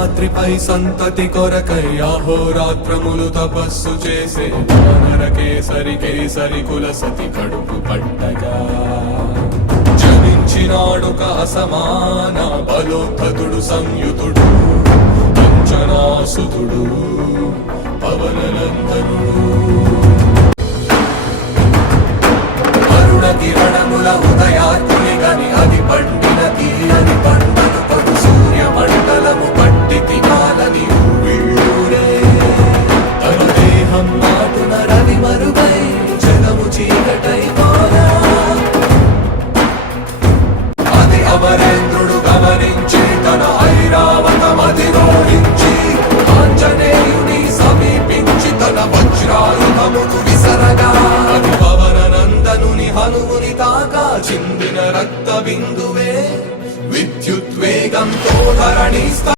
శేషాద్రిపై సంతతి కొరకై అహోరాత్రములు తపస్సు చేసే వానర కేసరి కేసరి కుల సతి కడుపు పట్టగా జనించినాడొక అసమాన బలోద్ధతుడు సంయుతుడు అంజనాసుతుడు పవననందనుడు అరుణ కిరణముల ఉదయాత్ముని గని అది పండిన తీయని పంటను కొడు సూర్య మండలము పట్టి తినాలని ఊళ్ళూరే తన దేహం నాటున రవి మరుగై జగము చీకటై పోరా అది అమరేంద్రుడు గమనించి తన ఐరావతమది రోహించి ఆంజనేయుని సమీపించి తన వజ్రాయుధమును విసరగా అది పవననందనుని హనుముని తాకా చిందిన రక్త బిందువే విద్యుద్వేగంతో ధరణి